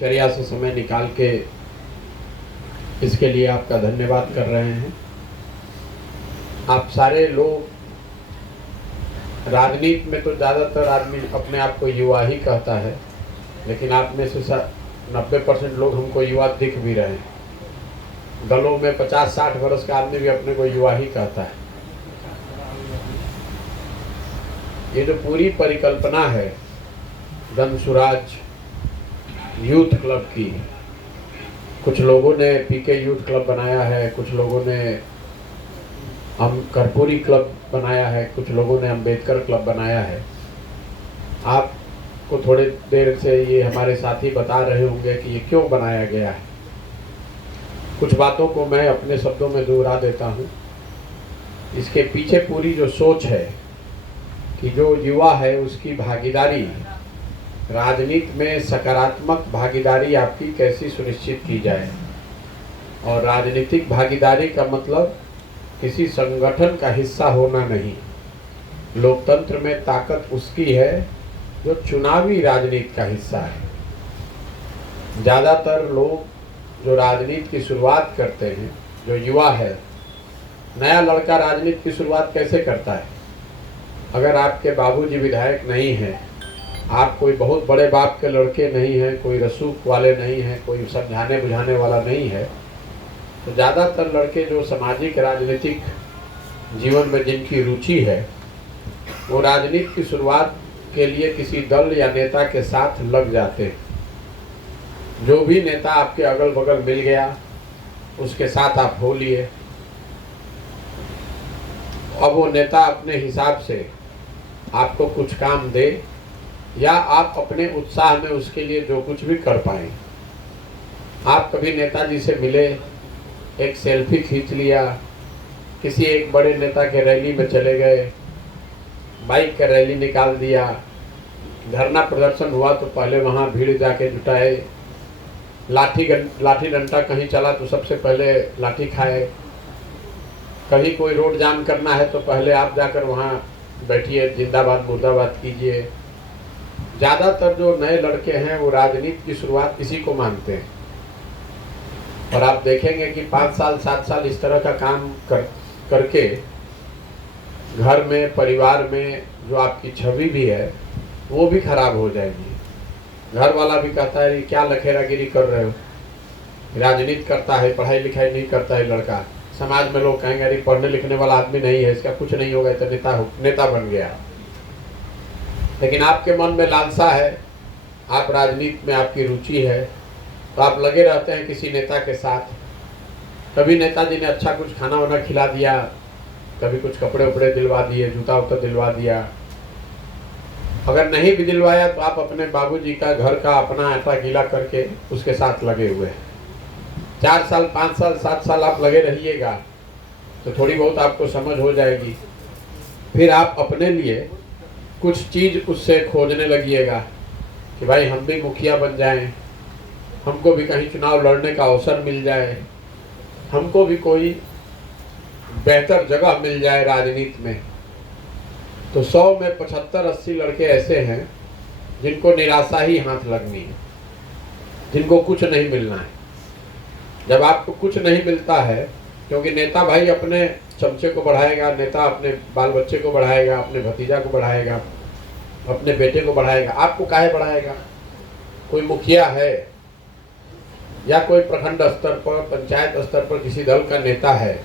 दिनचर्या से समय निकाल के इसके लिए आपका धन्यवाद कर रहे हैं। आप सारे लोग, राजनीति में तो ज़्यादातर आदमी अपने आप को युवा ही कहता है, लेकिन आप में से 90% लोग हमको युवा दिख भी रहे हैं। दलों में 50-60 वर्ष का आदमी भी अपने को युवा ही कहता है। ये जो पूरी परिकल्पना है धनसुराज यूथ क्लब की, कुछ लोगों ने पीके यूथ क्लब बनाया है, कुछ लोगों ने हम कर्पूरी क्लब बनाया है, कुछ लोगों ने अंबेडकर क्लब बनाया है। आपको थोड़ी देर से ये हमारे साथी बता रहे होंगे कि ये क्यों बनाया गया है। कुछ बातों को मैं अपने शब्दों में दोहरा देता हूँ। इसके पीछे पूरी जो सोच है कि जो युवा है उसकी भागीदारी, राजनीति में सकारात्मक भागीदारी आपकी कैसी सुनिश्चित की जाए। और राजनीतिक भागीदारी का मतलब किसी संगठन का हिस्सा होना नहीं। लोकतंत्र में ताकत उसकी है जो चुनावी राजनीति का हिस्सा है। ज़्यादातर लोग जो राजनीति की शुरुआत करते हैं, जो युवा है, नया लड़का राजनीति की शुरुआत कैसे करता है? अगर आपके बाबूजी विधायक नहीं हैं, आप कोई बहुत बड़े बाप के लड़के नहीं हैं, कोई रसूख वाले नहीं हैं, कोई समझाने बुझाने वाला नहीं है, तो ज़्यादातर लड़के जो सामाजिक राजनीतिक जीवन में जिनकी रुचि है, वो राजनीति की शुरुआत के लिए किसी दल या नेता के साथ लग जाते हैं। जो भी नेता आपके अगल बगल मिल गया उसके साथ आप हो लिए। अब वो नेता अपने हिसाब से आपको कुछ काम दे या आप अपने उत्साह में उसके लिए जो कुछ भी कर पाएं। आप कभी नेताजी से मिले, एक सेल्फी खींच लिया, किसी एक बड़े नेता के रैली में चले गए, बाइक का रैली निकाल दिया, धरना प्रदर्शन हुआ तो पहले वहाँ भीड़ जाके जुटाए, लाठी डंडा कहीं चला तो सबसे पहले लाठी खाए, कहीं कोई रोड जाम करना है तो पहले आप जाकर वहाँ बैठिए, जिंदाबाद मुर्दाबाद कीजिए। ज़्यादातर जो नए लड़के हैं वो राजनीति की शुरुआत इसी को मानते हैं। और आप देखेंगे कि 5 साल 7 साल इस तरह का काम करके घर में, परिवार में जो आपकी छवि भी है वो भी खराब हो जाएगी। घर वाला भी कहता है क्या लखेरागिरी कर रहे हो, राजनीति करता है, पढ़ाई लिखाई नहीं करता है लड़का। समाज में लोग कहेंगे अरे पढ़ने लिखने वाला आदमी नहीं है, इसका कुछ नहीं होगा, तो नेता बन गया। लेकिन आपके मन में लालसा है, आप राजनीति में आपकी रुचि है, तो आप लगे रहते हैं किसी नेता के साथ। कभी नेताजी ने अच्छा कुछ खाना वाना खिला दिया, कभी कुछ कपड़े उपड़े दिलवा दिए, जूता उता दिलवा दिया। अगर नहीं भी दिलवाया तो आप अपने बाबूजी का घर का अपना आटा गीला करके उसके साथ लगे हुए हैं। 4 साल 5 साल 7 साल आप लगे रहिएगा तो थोड़ी बहुत आपको समझ हो जाएगी। फिर आप अपने लिए कुछ चीज़ उससे खोजने लगिएगा कि भाई हम भी मुखिया बन जाएं, हमको भी कहीं चुनाव लड़ने का अवसर मिल जाए, हमको भी कोई बेहतर जगह मिल जाए राजनीति में। तो 100 में 75-80 लड़के ऐसे हैं जिनको निराशा ही हाथ लगनी है, जिनको कुछ नहीं मिलना है। जब आपको कुछ नहीं मिलता है, क्योंकि नेता भाई अपने चमचे को बढ़ाएगा, नेता अपने बाल बच्चे को बढ़ाएगा, अपने भतीजा को बढ़ाएगा, अपने बेटे को बढ़ाएगा, आपको काहे बढ़ाएगा? कोई मुखिया है या कोई प्रखंड स्तर पर, पंचायत स्तर पर किसी दल का नेता है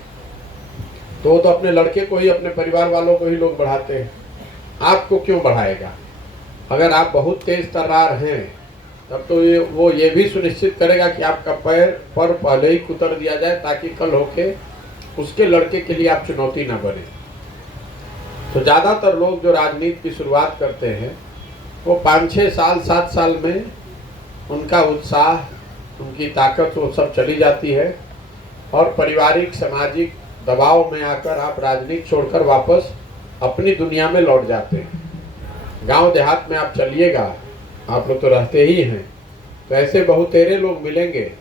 तो वो तो अपने लड़के को ही, अपने परिवार वालों को ही लोग बढ़ाते हैं। आपको क्यों बढ़ाएगा? अगर आप बहुत तेज तर्रार हैं तब तो वो ये भी सुनिश्चित करेगा कि आपका पर पहले ही कुतर दिया जाए ताकि कल होके उसके लड़के के लिए आप चुनौती ना बने। तो ज़्यादातर लोग जो राजनीति की शुरुआत करते हैं वो 5-6 साल 7 साल में उनका उत्साह, उनकी ताकत वो सब चली जाती है और पारिवारिक सामाजिक दबाव में आकर आप राजनीति छोड़कर वापस अपनी दुनिया में लौट जाते हैं। गांव देहात में आप चलिएगा, आप लोग तो रहते ही हैं, तो ऐसे बहुतेरे लोग मिलेंगे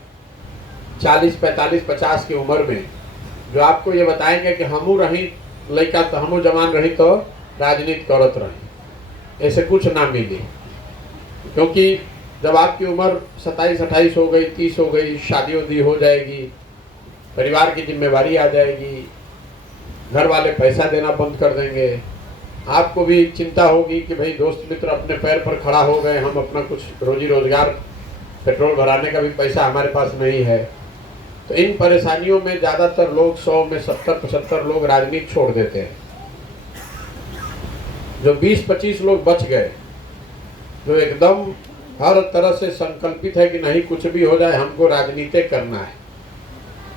40, 45, 50 की उम्र में जो आपको ये बताएंगे कि हमू रही लड़का तो हमू जवान रही तो राजनीति करत रही। ऐसे कुछ ना मिले, क्योंकि जब आपकी उम्र 27-28 हो गई, 30 हो गई, शादी उदी हो जाएगी, परिवार की जिम्मेवारी आ जाएगी, घर वाले पैसा देना बंद कर देंगे, आपको भी चिंता होगी कि भाई दोस्त मित्र अपने पैर पर खड़ा हो गए, हम अपना कुछ रोजी रोजगार, पेट्रोल भराने का भी पैसा हमारे पास नहीं है। तो इन परेशानियों में ज़्यादातर लोग 100 में 70-75 लोग राजनीति छोड़ देते हैं। जो 20-25 लोग बच गए, जो एकदम हर तरह से संकल्पित है कि नहीं कुछ भी हो जाए हमको राजनीति करना है,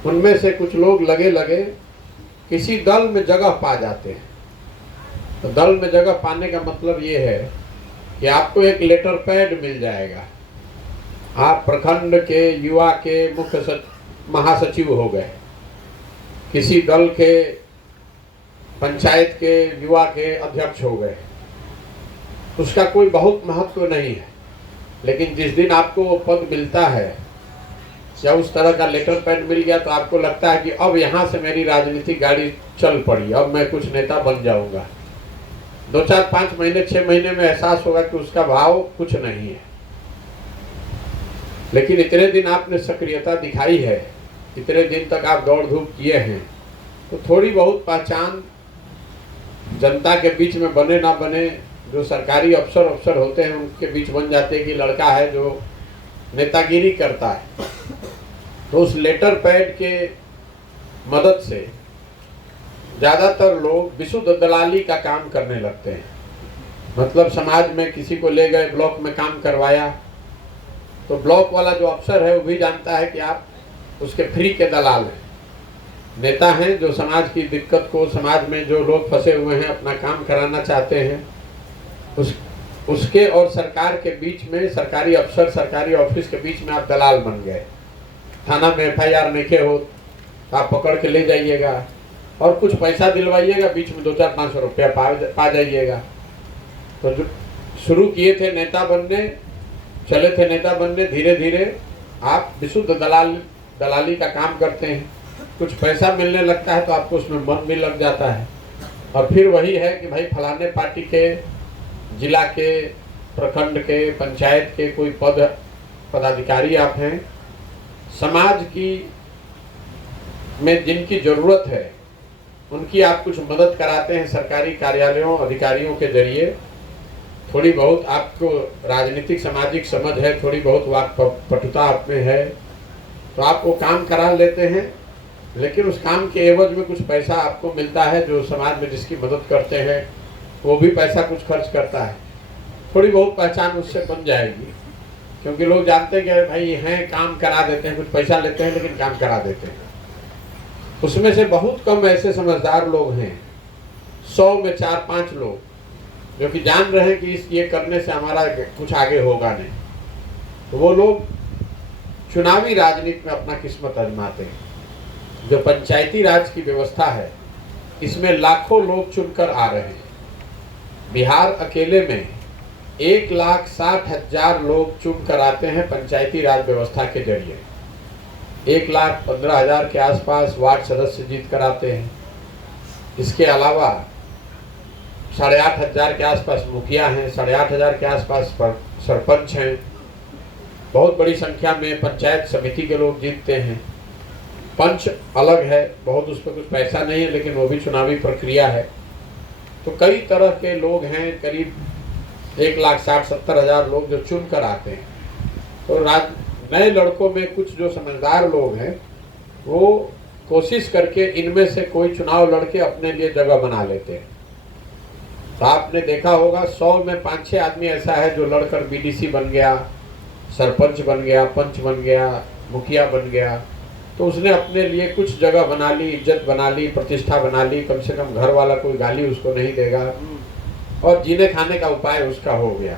उनमें से कुछ लोग लगे किसी दल में जगह पा जाते हैं। तो दल में जगह पाने का मतलब ये है कि आपको एक लेटर पैड मिल जाएगा, आप प्रखंड के युवा के मुख्य महासचिव हो गए, किसी दल के पंचायत के युवा के अध्यक्ष हो गए, उसका कोई बहुत महत्व नहीं है। लेकिन जिस दिन आपको वो पद मिलता है या उस तरह का लेटर पैड मिल गया तो आपको लगता है कि अब यहाँ से मेरी राजनीतिक गाड़ी चल पड़ी, अब मैं कुछ नेता बन जाऊंगा। 2-4-5 महीने 6 महीने में एहसास होगा कि उसका भाव कुछ नहीं है। लेकिन इतने दिन आपने सक्रियता दिखाई है, इतने दिन तक आप दौड़ धूप किए हैं, तो थोड़ी बहुत पहचान जनता के बीच में बने ना बने, जो सरकारी अफसर होते हैं उनके बीच बन जाते हैं कि लड़का है जो नेतागिरी करता है। तो उस लेटर पैड के मदद से ज़्यादातर लोग विशुद्ध दलाली का काम करने लगते हैं। मतलब समाज में किसी को ले गए, ब्लॉक में काम करवाया, तो ब्लॉक वाला जो अफसर है वो भी जानता है कि आप उसके फ्री के दलाल हैं। नेता हैं जो समाज की दिक्कत को, समाज में जो लोग फंसे हुए हैं अपना काम कराना चाहते हैं, उसके और सरकार के बीच में, सरकारी अफसर सरकारी ऑफिस के बीच में आप दलाल बन गए। थाना में FIR नहीं हो तो आप पकड़ के ले जाइएगा और कुछ पैसा दिलवाइएगा, बीच में 200-500 रुपया पा जाइएगा। तो जो शुरू किए थे नेता बनने, चले थे नेता बनने, धीरे धीरे आप विशुद्ध दलाली का काम करते हैं। कुछ पैसा मिलने लगता है तो आपको उसमें मन भी लग जाता है, और फिर वही है कि भाई फलाने पार्टी के, जिला के, प्रखंड के, पंचायत के कोई पदाधिकारी आप हैं, समाज की में जिनकी ज़रूरत है उनकी आप कुछ मदद कराते हैं सरकारी कार्यालयों, अधिकारियों के जरिए। थोड़ी बहुत आपको राजनीतिक सामाजिक समझ है, थोड़ी बहुत वाक्पटुता आप में है, तो आप वो काम करा लेते हैं। लेकिन उस काम के एवज में कुछ पैसा आपको मिलता है, जो समाज में जिसकी मदद करते हैं वो भी पैसा कुछ खर्च करता है। थोड़ी बहुत पहचान उससे बन जाएगी, क्योंकि लोग जानते हैं कि भाई हैं, काम करा देते हैं, कुछ पैसा लेते हैं लेकिन काम करा देते हैं। उसमें से बहुत कम ऐसे समझदार लोग हैं, 100 में 4-5 लोग, जो कि जान रहे हैं कि ये करने से हमारा कुछ आगे होगा नहीं। तो वो लोग चुनावी राजनीति में अपना किस्मत आजमाते हैं। जो पंचायती राज की व्यवस्था है, इसमें लाखों लोग चुनकर आ रहे हैं। बिहार अकेले में 1,60,000 लोग चुनकर आते हैं पंचायती राज व्यवस्था के जरिए। 1,15,000 के आसपास वार्ड सदस्य जीत कर आते हैं। इसके अलावा 8,500 के आसपास मुखिया हैं, 8,500 के आसपास सरपंच हैं। बहुत बड़ी संख्या में पंचायत समिति के लोग जीतते हैं। पंच अलग है, बहुत उस पर कुछ पैसा नहीं है, लेकिन वो भी चुनावी प्रक्रिया है। तो कई तरह के लोग हैं, करीब 1,60,000-70,000 लोग जो चुन कर आते हैं। तो नए लड़कों में कुछ जो समझदार लोग हैं वो कोशिश करके इनमें से कोई चुनाव लड़के अपने लिए जगह बना लेते हैं। तो आपने देखा होगा 100 में 5-6 आदमी ऐसा है जो लड़कर BDC बन गया, सरपंच बन गया, पंच बन गया, मुखिया बन गया। तो उसने अपने लिए कुछ जगह बना ली, इज्जत बना ली, प्रतिष्ठा बना ली, कम से कम घर वाला कोई गाली उसको नहीं देगा, और जीने खाने का उपाय उसका हो गया।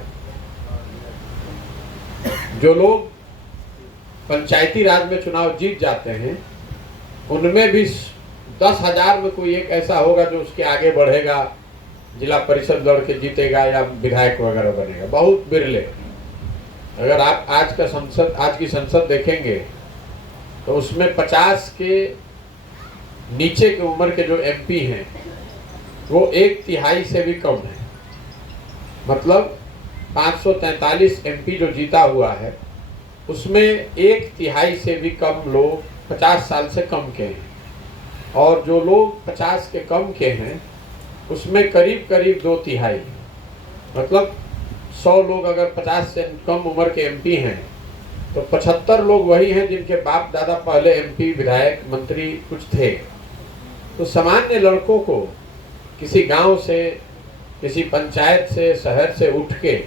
जो लोग पंचायती राज में चुनाव जीत जाते हैं, उनमें भी 10,000 में कोई एक ऐसा होगा जो उसके आगे बढ़ेगा, जिला परिषद लड़ के जीतेगा या विधायक वगैरह बनेगा। बहुत बिरले। अगर आप आज की संसद देखेंगे तो उसमें 50 के नीचे की उम्र के जो MP हैं वो 1/3 से भी कम है। मतलब 543 एमपी जो जीता हुआ है उसमें 1/3 से भी कम लोग 50 साल से कम के हैं, और जो लोग 50 के कम के हैं उसमें करीब करीब 2/3, मतलब 100 लोग अगर 50 से कम उम्र के एमपी हैं तो 75 लोग वही हैं जिनके बाप दादा पहले एमपी विधायक मंत्री कुछ थे। तो सामान्य लड़कों को किसी गांव से, किसी पंचायत से, शहर से उठ के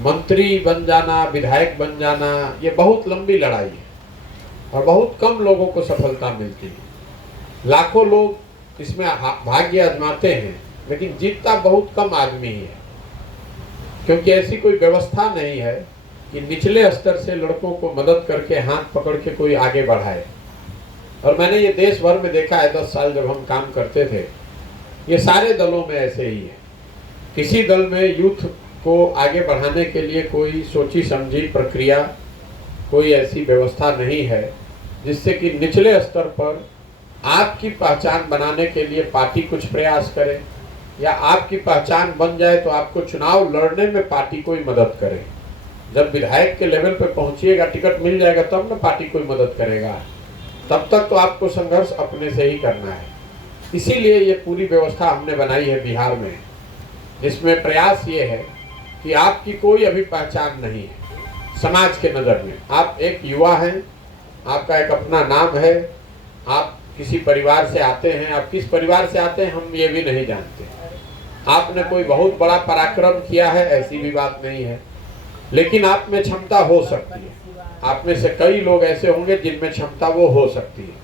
मंत्री बन जाना, विधायक बन जाना, ये बहुत लंबी लड़ाई है और बहुत कम लोगों को सफलता मिलती है। लाखों लोग इसमें भाग्य आजमाते हैं लेकिन जीतता बहुत कम आदमी ही है, क्योंकि ऐसी कोई व्यवस्था नहीं है कि निचले स्तर से लड़कों को मदद करके हाथ पकड़ के कोई आगे बढ़ाए। और मैंने ये देश भर में देखा है, 10 साल जब हम काम करते थे, ये सारे दलों में ऐसे ही है। किसी दल में यूथ को आगे बढ़ाने के लिए कोई सोची समझी प्रक्रिया, कोई ऐसी व्यवस्था नहीं है जिससे कि निचले स्तर पर आपकी पहचान बनाने के लिए पार्टी कुछ प्रयास करे, या आपकी पहचान बन जाए तो आपको चुनाव लड़ने में पार्टी कोई मदद करे। जब विधायक के लेवल पे पहुंचिएगा, टिकट मिल जाएगा, तब ना पार्टी कोई मदद करेगा। तब तक तो आपको संघर्ष अपने से ही करना है। इसीलिए ये पूरी व्यवस्था हमने बनाई है बिहार में, जिसमें प्रयास ये है कि आपकी कोई अभी पहचान नहीं है समाज के नज़र में। आप एक युवा हैं, आपका एक अपना नाम है, आप किसी परिवार से आते हैं। आप किस परिवार से आते हैं हम ये भी नहीं जानते। आपने कोई बहुत बड़ा पराक्रम किया है ऐसी भी बात नहीं है, लेकिन आप में क्षमता हो सकती है। आप में से कई लोग ऐसे होंगे जिनमें क्षमता वो हो सकती है,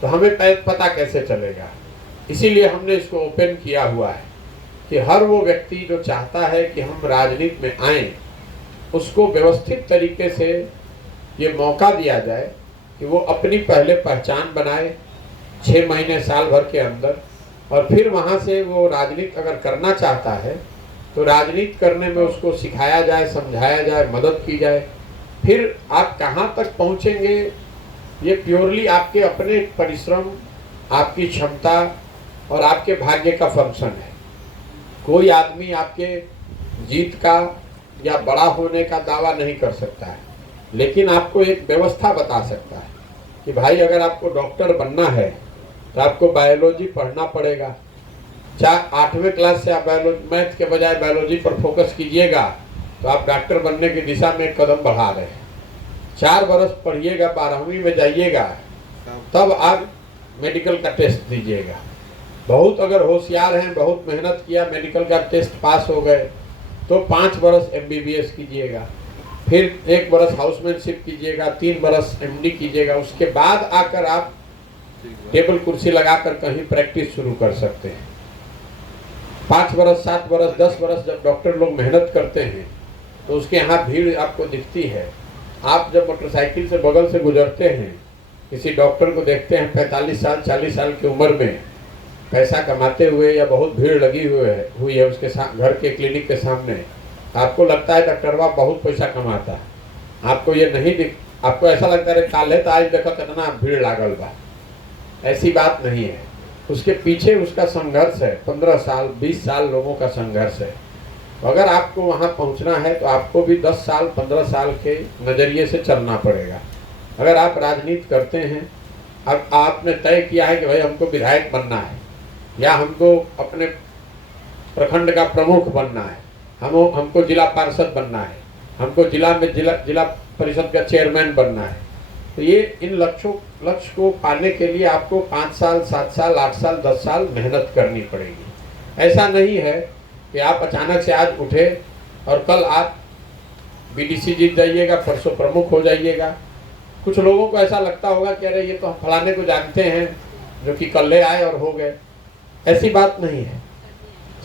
तो हमें पता कैसे चलेगा? इसीलिए हमने इसको ओपन किया हुआ है कि हर वो व्यक्ति जो चाहता है कि हम राजनीति में आएं, उसको व्यवस्थित तरीके से ये मौका दिया जाए कि वो अपनी पहले पहचान बनाए 6 महीने साल भर के अंदर, और फिर वहाँ से वो राजनीति अगर करना चाहता है तो राजनीति करने में उसको सिखाया जाए, समझाया जाए, मदद की जाए। फिर आप कहाँ तक पहुँचेंगे ये प्योरली आपके अपने परिश्रम, आपकी क्षमता और आपके भाग्य का फंक्शन है। कोई आदमी आपके जीत का या बड़ा होने का दावा नहीं कर सकता है, लेकिन आपको एक व्यवस्था बता सकता है कि भाई अगर आपको डॉक्टर बनना है तो आपको बायोलॉजी पढ़ना पड़ेगा। 8वें क्लास से आप बायोलॉजी, मैथ के बजाय बायोलॉजी पर फोकस कीजिएगा तो आप डॉक्टर बनने की दिशा में एक कदम बढ़ा रहे हैं। 4 बरस पढ़िएगा, 12वीं में जाइएगा, तब आप मेडिकल का टेस्ट दीजिएगा। बहुत अगर होशियार हैं, बहुत मेहनत किया, मेडिकल का टेस्ट पास हो गए तो 5 बरस MBBS कीजिएगा, फिर 1 बरस हाउसमैनशिप कीजिएगा, 3 बरस MD कीजिएगा। उसके बाद आकर आप टेबल कुर्सी लगाकर कहीं प्रैक्टिस शुरू कर सकते हैं। 5 बरस, 7 बरस, 10 बरस जब डॉक्टर लोग मेहनत करते हैं तो उसके यहाँ भीड़ आपको दिखती है। आप जब मोटरसाइकिल से बगल से गुजरते हैं, किसी डॉक्टर को देखते हैं 45 साल 40 साल की उम्र में पैसा कमाते हुए, या बहुत भीड़ लगी हुई है उसके घर के क्लिनिक के सामने, आपको लगता है डॉक्टरवा बहुत पैसा कमाता है। आपको ये नहीं आपको ऐसा लगता है काले तो आज देखो कितना भीड़ लागल बा। ऐसी बात नहीं है, उसके पीछे उसका संघर्ष है। 15 साल 20 साल लोगों का संघर्ष है। तो अगर आपको वहाँ पहुँचना है तो आपको भी 10 साल 15 साल के नज़रिए से चलना पड़ेगा। अगर आप राजनीति करते हैं, अब आपने तय किया है कि भाई हमको विधायक बनना है, या हमको अपने प्रखंड का प्रमुख बनना है, हमको जिला पार्षद बनना है, हमको जिला परिषद का चेयरमैन बनना है, तो ये इन लक्ष्य को पाने के लिए आपको 5 साल 7 साल 8 साल 10 साल मेहनत करनी पड़ेगी। ऐसा नहीं है कि आप अचानक से आज उठे और कल आप BDC जीत जाइएगा, परसों प्रमुख हो जाइएगा। कुछ लोगों को ऐसा लगता होगा कि अरे ये तो हम फलाने को जानते हैं जो कि कल ले आए और हो गए। ऐसी बात नहीं है।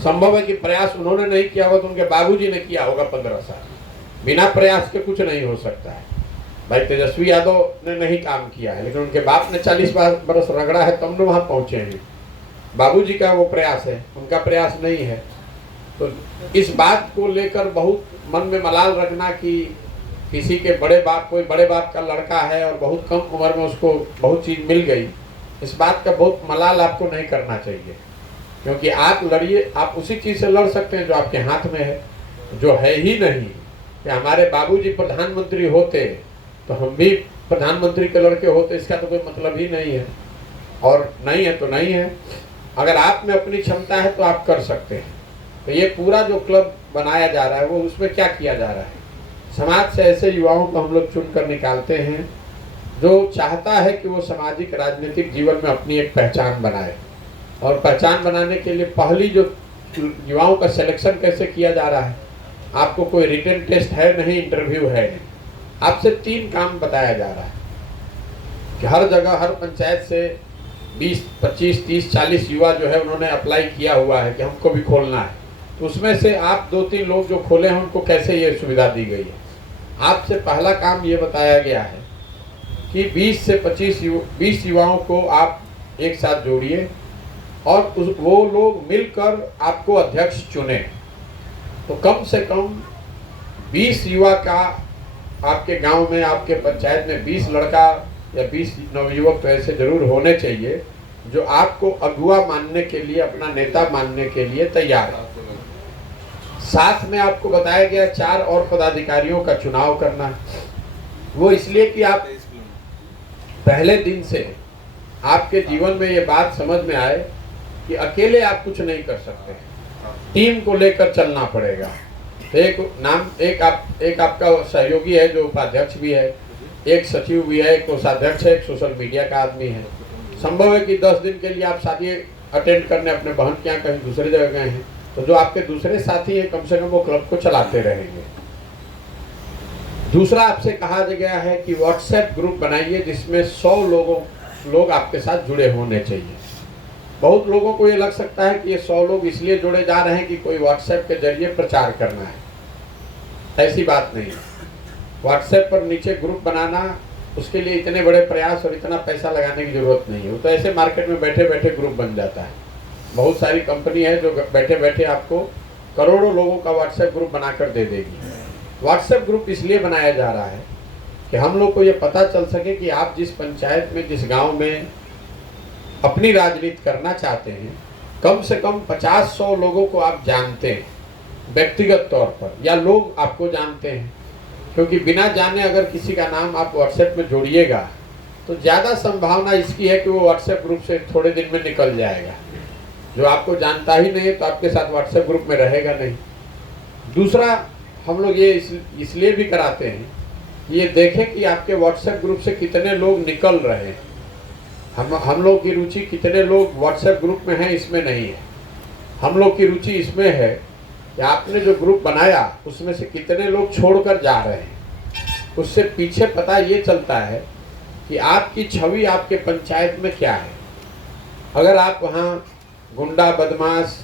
संभव है कि प्रयास उन्होंने नहीं किया होगा तो उनके बाबूजी ने किया होगा 15 साल। बिना प्रयास के कुछ नहीं हो सकता है। भाई तेजस्वी यादव ने नहीं काम किया है, लेकिन उनके बाप ने 40 बरस रगड़ा है तब न वहाँ पहुँचे हैं। बाबूजी का वो प्रयास है, उनका प्रयास नहीं है। तो इस बात को लेकर बहुत मन में मलाल रखना कि किसी के कोई बड़े बाप का लड़का है और बहुत कम उम्र में उसको बहुत चीज़ मिल गई, इस बात का बहुत मलाल आपको नहीं करना चाहिए। क्योंकि आप लड़िए, आप उसी चीज़ से लड़ सकते हैं जो आपके हाथ में है। जो है ही नहीं कि हमारे बाबूजी प्रधानमंत्री होते तो हम भी प्रधानमंत्री के लड़के होते, इसका तो कोई मतलब ही नहीं है। और नहीं है तो नहीं है, अगर आप में अपनी क्षमता है तो आप कर सकते हैं। तो ये पूरा जो क्लब बनाया जा रहा है वो उसमें क्या किया जा रहा है, समाज से ऐसे युवाओं को हम लोग चुनकर निकालते हैं जो चाहता है कि वो सामाजिक राजनीतिक जीवन में अपनी एक पहचान बनाए। और पहचान बनाने के लिए पहली जो युवाओं का सिलेक्शन कैसे किया जा रहा है, आपको कोई रिटन टेस्ट है नहीं, इंटरव्यू है नहीं, आपसे 3 काम बताया जा रहा है कि हर जगह हर पंचायत से 20, 25, 30, 40 युवा जो है उन्होंने अप्लाई किया हुआ है कि हमको भी खोलना है। तो उसमें से आप 2-3 लोग जो खोले हैं उनको कैसे ये सुविधा दी गई है। आपसे पहला काम ये बताया गया है कि 20 से 20 युवाओं को आप एक साथ जोड़िए और वो लोग मिलकर आपको अध्यक्ष चुने। तो कम से कम 20 युवा का आपके गांव में, आपके पंचायत में 20 लड़का या 20 नवयुवक तो ऐसे जरूर होने चाहिए जो आपको अगुआ मानने के लिए, अपना नेता मानने के लिए तैयार है। साथ में आपको बताया गया 4 और पदाधिकारियों का चुनाव करना, वो इसलिए कि आप पहले दिन से आपके जीवन में ये बात समझ में आए कि अकेले आप कुछ नहीं कर सकते, टीम को लेकर चलना पड़ेगा। तो एक आपका सहयोगी है जो उपाध्यक्ष भी है, एक सचिव भी है, एक कोषाध्यक्ष है, एक सोशल मीडिया का आदमी है। संभव है कि 10 दिन के लिए आप शादी अटेंड करने अपने बहन के यहाँ कहीं दूसरी जगह गए हैं, तो जो आपके दूसरे साथी हैं कम से कम वो क्लब को चलाते रहेंगे। दूसरा आपसे कहा गया है कि व्हाट्सएप ग्रुप बनाइए जिसमें 100 लोग आपके साथ जुड़े होने चाहिए। बहुत लोगों को ये लग सकता है कि ये 100 लोग इसलिए जुड़े जा रहे हैं कि कोई व्हाट्सएप के जरिए प्रचार करना है, ऐसी बात नहीं है। व्हाट्सएप पर नीचे ग्रुप बनाना, उसके लिए इतने बड़े प्रयास और इतना पैसा लगाने की जरूरत नहीं है। वो तो ऐसे मार्केट में बैठे बैठे ग्रुप बन जाता है। बहुत सारी कंपनी है जो बैठे बैठे आपको करोड़ों लोगों का व्हाट्सएप ग्रुप बनाकर दे देगी। व्हाट्सएप ग्रुप इसलिए बनाया जा रहा है कि हम लोग को ये पता चल सके कि आप जिस पंचायत में, जिस गांव में अपनी राजनीति करना चाहते हैं, कम से कम 50-100 लोगों को आप जानते हैं व्यक्तिगत तौर पर, या लोग आपको जानते हैं। क्योंकि बिना जाने अगर किसी का नाम आप व्हाट्सएप में जोड़िएगा तो ज़्यादा संभावना इसकी है कि वो व्हाट्सएप ग्रुप से थोड़े दिन में निकल जाएगा। जो आपको जानता ही नहीं है तो आपके साथ व्हाट्सएप ग्रुप में रहेगा नहीं। दूसरा, हम लोग ये इसलिए भी कराते हैं कि ये देखें कि आपके व्हाट्सएप ग्रुप से कितने लोग निकल रहे हैं। हम लोग की रुचि कितने लोग व्हाट्सएप ग्रुप में हैं इसमें नहीं है। हम लोग की रुचि इसमें है कि आपने जो ग्रुप बनाया उसमें से कितने लोग छोड़कर जा रहे हैं। उससे पीछे पता ये चलता है कि आपकी छवि आपके पंचायत में क्या है। अगर आप वहाँ गुंडा बदमाश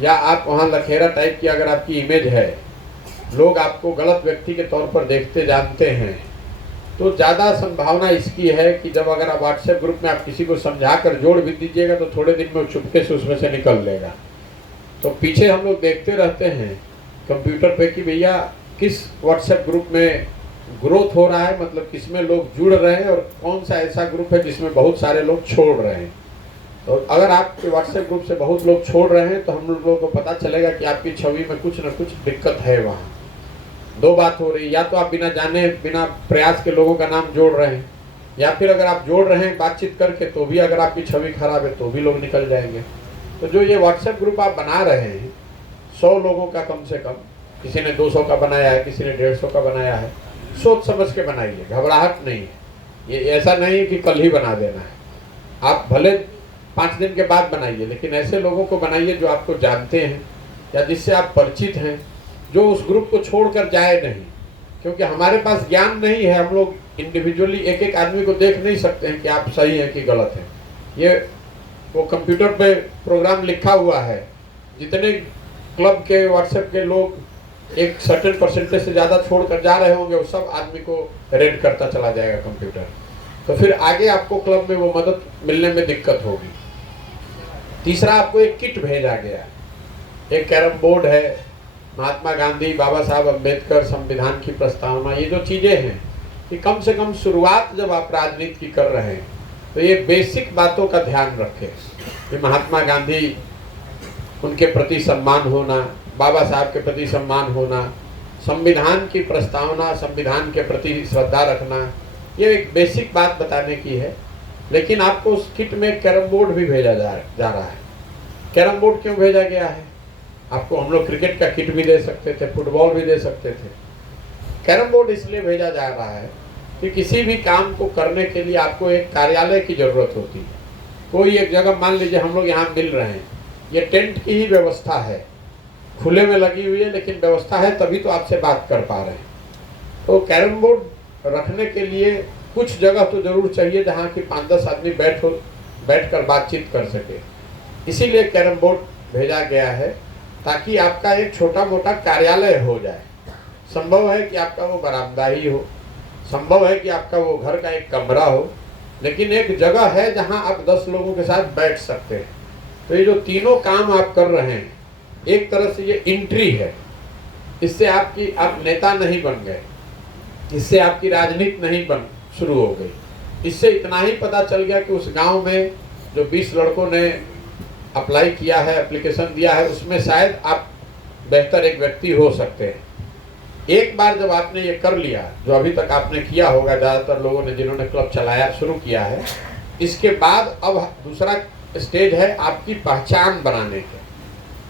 या आप वहाँ लखेरा टाइप की अगर आपकी इमेज है, लोग आपको गलत व्यक्ति के तौर पर देखते जानते हैं, तो ज़्यादा संभावना इसकी है कि जब अगर आप व्हाट्सएप ग्रुप में आप किसी को समझा कर जोड़ भी दीजिएगा तो थोड़े दिन में वो चुपके से उसमें से निकल लेगा। तो पीछे हम लोग देखते रहते हैं कंप्यूटर पे कि भैया किस व्हाट्सएप ग्रुप में ग्रोथ हो रहा है, मतलब किसमें लोग जुड़ रहे हैं और कौन सा ऐसा ग्रुप है जिसमें बहुत सारे लोग छोड़ रहे हैं। तो अगर आपके व्हाट्सएप ग्रुप से बहुत लोग छोड़ रहे हैं तो हम लोगों को पता चलेगा कि आपकी छवि में कुछ न कुछ दिक्कत है वहाँ। 2 बात हो रही, या तो आप बिना जाने बिना प्रयास के लोगों का नाम जोड़ रहे हैं, या फिर अगर आप जोड़ रहे हैं बातचीत करके तो भी अगर आपकी छवि खराब है तो भी लोग निकल जाएंगे। तो जो ये व्हाट्सएप ग्रुप आप बना रहे हैं 100 लोगों का कम से कम, किसी ने 200 का बनाया है, किसी ने 150 का बनाया है, सोच समझ के बनाइए, घबराहट नहीं है। ये ऐसा नहीं है कि कल ही बना देना है। आप भले 5 दिन के बाद बनाइए, लेकिन ऐसे लोगों को बनाइए जो आपको जानते हैं या जिससे आप परिचित हैं, जो उस ग्रुप को छोड़कर जाए नहीं। क्योंकि हमारे पास ज्ञान नहीं है, हम लोग इंडिविजुअली एक एक आदमी को देख नहीं सकते हैं कि आप सही हैं कि गलत हैं। ये वो कंप्यूटर पे प्रोग्राम लिखा हुआ है, जितने क्लब के व्हाट्सएप के लोग एक सर्टेन परसेंटेज से ज़्यादा छोड़कर जा रहे होंगे वो सब आदमी को रेड करता चला जाएगा कंप्यूटर। तो फिर आगे आपको क्लब में वो मदद मिलने में दिक्कत होगी। तीसरा, आपको एक किट भेजा गया, एक कैरम बोर्ड है, महात्मा गांधी, बाबा साहब अम्बेडकर, संविधान की प्रस्तावना, ये जो चीज़ें हैं कि कम से कम शुरुआत जब आप राजनीति की कर रहे हैं तो ये बेसिक बातों का ध्यान रखें कि महात्मा गांधी, उनके प्रति सम्मान होना, बाबा साहब के प्रति सम्मान होना, संविधान की प्रस्तावना, संविधान के प्रति श्रद्धा रखना, ये एक बेसिक बात बताने की है। लेकिन आपको उस किट में कैरम बोर्ड भी भेजा जा रहा है। कैरम बोर्ड क्यों भेजा गया है? आपको हम लोग क्रिकेट का किट भी दे सकते थे, फुटबॉल भी दे सकते थे। कैरम बोर्ड इसलिए भेजा जा रहा है कि किसी भी काम को करने के लिए आपको एक कार्यालय की ज़रूरत होती है। कोई एक जगह, मान लीजिए हम लोग यहाँ मिल रहे हैं, ये टेंट की ही व्यवस्था है, खुले में लगी हुई है, लेकिन व्यवस्था है तभी तो आपसे बात कर पा रहे हैं। तो कैरम बोर्ड रखने के लिए कुछ जगह तो ज़रूर चाहिए जहाँ कि 5-10 आदमी बैठकर बातचीत कर सके। इसीलिए कैरम बोर्ड भेजा गया है, ताकि आपका एक छोटा मोटा कार्यालय हो जाए। संभव है कि आपका वो बरामदा ही हो, संभव है कि आपका वो घर का एक कमरा हो, लेकिन एक जगह है जहां आप 10 लोगों के साथ बैठ सकते हैं। तो ये जो तीनों काम आप कर रहे हैं, एक तरह से ये एंट्री है। इससे आप नेता नहीं बन गए, इससे आपकी राजनीति नहीं बन शुरू हो गई। इससे इतना ही पता चल गया कि उस गांव में जो 20 लड़कों ने अप्लाई किया है, एप्लीकेशन दिया है, उसमें शायद आप बेहतर एक व्यक्ति हो सकते हैं। एक बार जब आपने ये कर लिया, जो अभी तक आपने किया होगा ज़्यादातर लोगों ने जिन्होंने क्लब चलाया शुरू किया है, इसके बाद अब दूसरा स्टेज है आपकी पहचान बनाने के,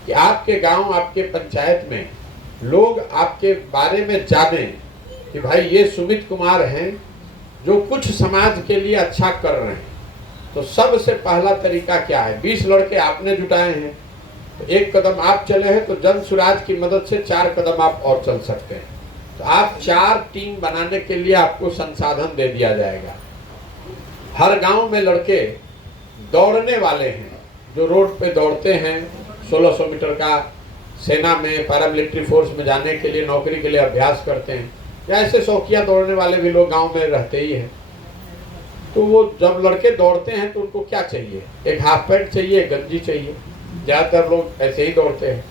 कि आपके गांव, आपके पंचायत में लोग आपके बारे में जानें कि भाई ये सुमित कुमार हैं जो कुछ समाज के लिए अच्छा कर रहे हैं। तो सबसे पहला तरीका क्या है? 20 लड़के आपने जुटाए हैं, तो एक कदम आप चले हैं, तो जन सुराज की मदद से 4 कदम आप और चल सकते हैं। तो आप 4 टीम बनाने के लिए आपको संसाधन दे दिया जाएगा। हर गांव में लड़के दौड़ने वाले हैं, जो रोड पे दौड़ते हैं, 1600 मीटर का सेना में, पैरामिलिट्री फोर्स में जाने के लिए, नौकरी के लिए अभ्यास करते हैं, या ऐसे शौकिया दौड़ने वाले भी लोग गाँव में रहते ही हैं। तो वो जब लड़के दौड़ते हैं तो उनको क्या चाहिए? एक हाफ पैंट चाहिए, एक गंजी चाहिए। ज़्यादातर लोग ऐसे ही दौड़ते हैं।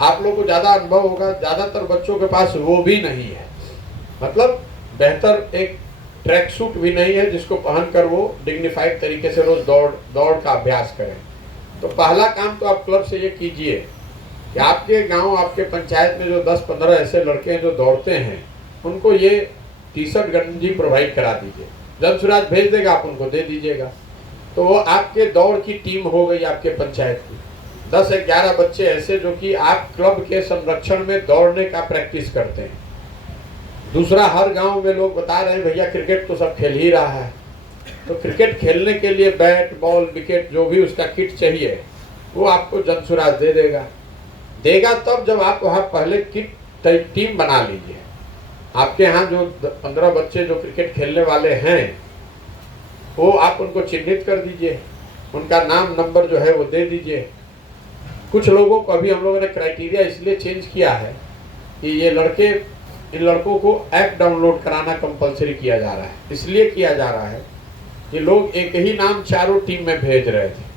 आप लोग को ज़्यादा अनुभव होगा, ज़्यादातर बच्चों के पास वो भी नहीं है, मतलब बेहतर एक ट्रैक सूट भी नहीं है जिसको पहनकर वो डिग्निफाइड तरीके से रोज दौड़ का अभ्यास करें। तो पहला काम तो आप क्लब से ये कीजिए कि आपके गांव, आपके पंचायत में जो 10-15 ऐसे लड़के हैं जो दौड़ते हैं, उनको ये टी-शर्ट गंजी प्रोवाइड करा दीजिए। जन सुराज भेज देगा, आप उनको दे दीजिएगा। तो वो आपके दौड़ की टीम हो गई आपके पंचायत की। 10-11 बच्चे ऐसे जो कि आप क्लब के संरक्षण में दौड़ने का प्रैक्टिस करते हैं। दूसरा, हर गांव में लोग बता रहे हैं भैया क्रिकेट तो सब खेल ही रहा है, तो क्रिकेट खेलने के लिए बैट, बॉल, विकेट, जो भी उसका किट चाहिए वो आपको जन सुराज दे देगा तब जब आप वहाँ पहले किट टीम बना लीजिए। आपके यहाँ जो 15 बच्चे जो क्रिकेट खेलने वाले हैं, वो आप उनको चिन्हित कर दीजिए, उनका नाम नंबर जो है वो दे दीजिए। कुछ लोगों को अभी हम लोगों ने क्राइटेरिया इसलिए चेंज किया है कि इन लड़कों को ऐप डाउनलोड कराना कंपलसरी किया जा रहा है। इसलिए किया जा रहा है कि लोग एक ही नाम चारों टीम में भेज रहे थे,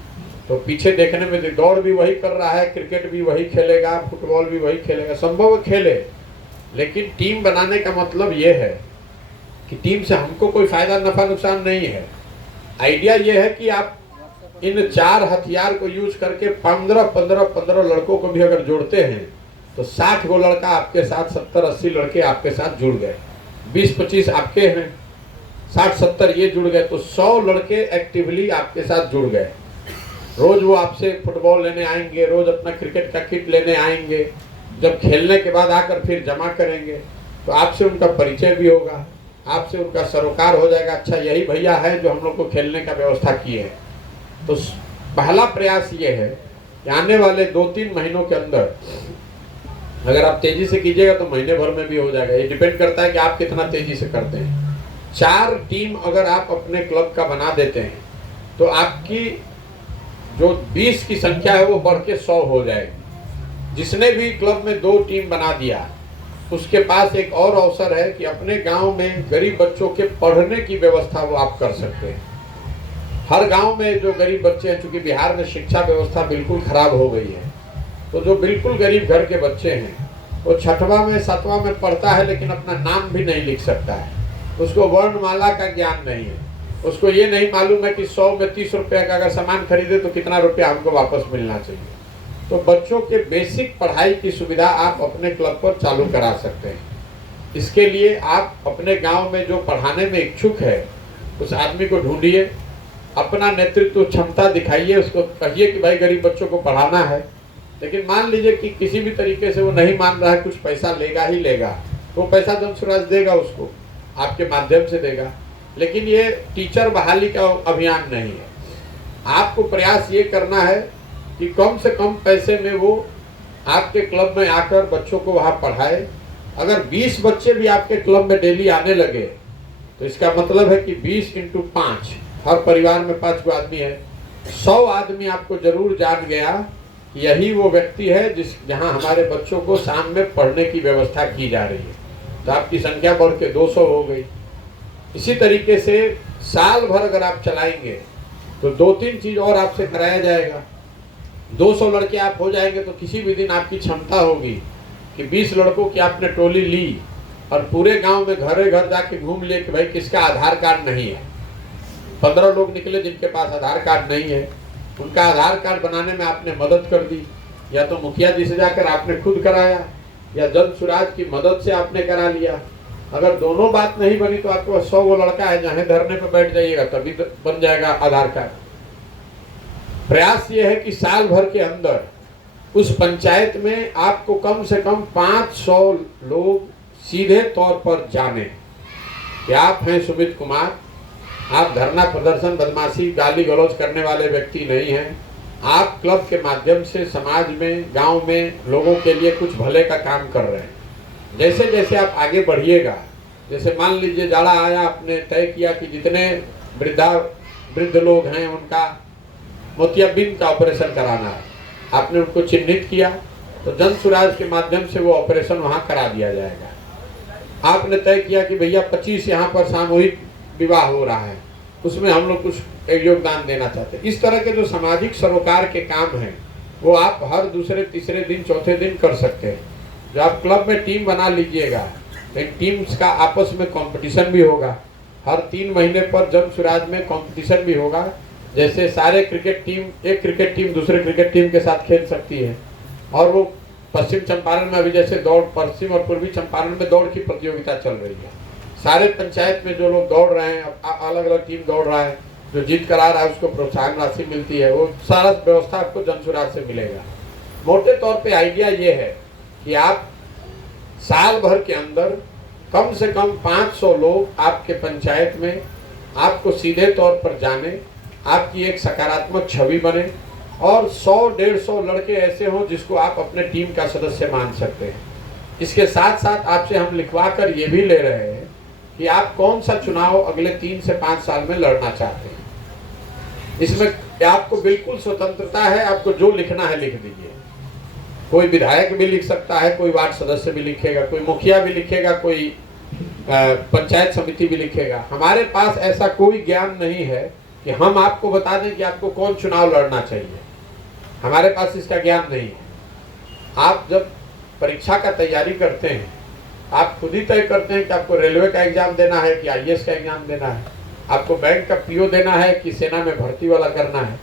तो पीछे देखने में दौड़ भी वही कर रहा है, क्रिकेट भी वही खेलेगा, फुटबॉल भी वही खेलेगा, संभव खेले, लेकिन टीम बनाने का मतलब ये है कि टीम से हमको कोई फायदा, नफा नुकसान नहीं है। आइडिया ये है कि आप इन 4 हथियार को यूज करके 15 लड़कों को भी अगर जोड़ते हैं तो 60 गो लड़का आपके साथ, 70-80 लड़के आपके साथ जुड़ गए, 20-25 आपके हैं, 60-70 ये जुड़ गए, तो 100 लड़के एक्टिवली आपके साथ जुड़ गए। रोज वो आपसे फुटबॉल लेने आएंगे, रोज अपना क्रिकेट का किट लेने आएंगे, जब खेलने के बाद आकर फिर जमा करेंगे, तो आपसे उनका परिचय भी होगा, आपसे उनका सरोकार हो जाएगा, अच्छा यही भैया है जो हम लोग को खेलने का व्यवस्था किए हैं। तो पहला प्रयास ये है कि आने वाले 2-3 महीनों के अंदर अगर आप तेजी से कीजिएगा तो महीने भर में भी हो जाएगा। ये डिपेंड करता है कि आप कितना तेजी से करते हैं। 4 टीम अगर आप अपने क्लब का बना देते हैं तो आपकी जो 20 की संख्या है वो बढ़ के 100 हो जाएगी। जिसने भी क्लब में 2 टीम बना दिया उसके पास एक और अवसर है कि अपने गांव में गरीब बच्चों के पढ़ने की व्यवस्था वो आप कर सकते हैं। हर गांव में जो गरीब बच्चे हैं, चूंकि बिहार में शिक्षा व्यवस्था बिल्कुल खराब हो गई है, तो जो बिल्कुल गरीब घर के बच्चे हैं वो 6वां में 7वां में पढ़ता है लेकिन अपना नाम भी नहीं लिख सकता है, उसको वर्णमाला का ज्ञान नहीं है, उसको ये नहीं मालूम है कि 100 में 30 रुपये का अगर सामान खरीदे तो कितना रुपया हमको वापस मिलना चाहिए। तो बच्चों के बेसिक पढ़ाई की सुविधा आप अपने क्लब पर चालू करा सकते हैं। इसके लिए आप अपने गांव में जो पढ़ाने में इच्छुक है उस आदमी को ढूंढिए, अपना नेतृत्व क्षमता दिखाइए, उसको कहिए कि भाई गरीब बच्चों को पढ़ाना है। लेकिन मान लीजिए कि किसी भी तरीके से वो नहीं मान रहा है, कुछ पैसा लेगा ही लेगा, तो वो पैसा जन स्वराज देगा, उसको आपके माध्यम से देगा। लेकिन ये टीचर बहाली का अभियान नहीं है। आपको प्रयास ये करना है कि कम से कम पैसे में वो आपके क्लब में आकर बच्चों को वहाँ पढ़ाए। अगर 20 बच्चे भी आपके क्लब में डेली आने लगे तो इसका मतलब है कि 20 × 5, हर परिवार में 5 आदमी है, 100 आदमी आपको जरूर जान गया यही वो व्यक्ति है जहाँ हमारे बच्चों को शाम में पढ़ने की व्यवस्था की जा रही है। तो आपकी संख्या बढ़ के 200 हो गई। इसी तरीके से साल भर अगर आप चलाएंगे तो 2-3 चीज और आपसे कराया जाएगा। 200 लड़के आप हो जाएंगे तो किसी भी दिन आपकी क्षमता होगी कि 20 लड़कों की आपने टोली ली और पूरे गांव में घरे घर जाके घूम लिए कि भाई किसका आधार कार्ड नहीं है। 15 लोग निकले जिनके पास आधार कार्ड नहीं है, उनका आधार कार्ड बनाने में आपने मदद कर दी, या तो मुखिया जी से जाकर आपने खुद कराया या जन स्वराज की मदद से आपने करा लिया। अगर दोनों बात नहीं बनी तो आपके पास 100 वो लड़का है, जहाँ धरने पर बैठ जाइएगा तभी तो बन जाएगा आधार कार्ड। प्रयास ये है कि साल भर के अंदर उस पंचायत में आपको कम से कम 500 लोग सीधे तौर पर जाने कि आप हैं सुमित कुमार, आप धरना प्रदर्शन बदमाशी गाली गलौज करने वाले व्यक्ति नहीं हैं। आप क्लब के माध्यम से समाज में गांव में लोगों के लिए कुछ भले का काम कर रहे हैं। जैसे जैसे आप आगे बढ़िएगा, जैसे मान लीजिए जाड़ा आया, आपने तय किया कि जितने वृद्ध लोग हैं उनका मोतियाबिंद का ऑपरेशन कराना है, आपने उनको चिन्हित किया तो जन स्वराज के माध्यम से वो ऑपरेशन वहाँ करा दिया जाएगा। आपने तय किया कि भैया 25 यहाँ पर सामूहिक विवाह हो रहा है, उसमें हम लोग कुछ योगदान देना चाहते हैं। इस तरह के जो सामाजिक सरोकार के काम हैं वो आप हर दूसरे तीसरे दिन चौथे दिन कर सकते हैं। जो आप क्लब में टीम बना लीजिएगा तो इन टीम्स का आपस में कंपटीशन भी होगा। हर 3 महीने पर जन स्वराज में कंपटीशन भी होगा। जैसे सारे क्रिकेट टीम, एक क्रिकेट टीम दूसरे क्रिकेट टीम के साथ खेल सकती है। और वो पश्चिम चंपारण में अभी जैसे दौड़, पश्चिम और पूर्वी चंपारण में दौड़ की प्रतियोगिता चल रही है। सारे पंचायत में जो लोग दौड़ रहे हैं, अलग अलग टीम दौड़ रहा है, जो जीत करा रहा है उसको प्रोत्साहन राशि मिलती है। वो सारा व्यवस्था आपको जन स्वराज से मिलेगा। मोटे तौर पे आइडिया ये है कि आप साल भर के अंदर कम से कम 500 लोग आपके पंचायत में आपको सीधे तौर पर जाने, आपकी एक सकारात्मक छवि बने और 100-150 लड़के ऐसे हों जिसको आप अपने टीम का सदस्य मान सकते हैं। इसके साथ साथ आपसे हम लिखवा कर ये भी ले रहे हैं कि आप कौन सा चुनाव अगले 3 से 5 साल में लड़ना चाहते हैं। इसमें आपको बिल्कुल स्वतंत्रता है, आपको जो लिखना है लिख दीजिए। कोई विधायक भी लिख सकता है, कोई वार्ड सदस्य भी लिखेगा, कोई मुखिया भी लिखेगा, कोई पंचायत समिति भी लिखेगा। हमारे पास ऐसा कोई ज्ञान नहीं है कि हम आपको बता दें कि आपको कौन चुनाव लड़ना चाहिए। हमारे पास इसका ज्ञान नहीं है। आप जब परीक्षा का तैयारी करते हैं आप खुद ही तय करते हैं कि आपको रेलवे का एग्जाम देना है कि IAS का एग्जाम देना है, आपको बैंक का PO देना है कि सेना में भर्ती वाला करना है,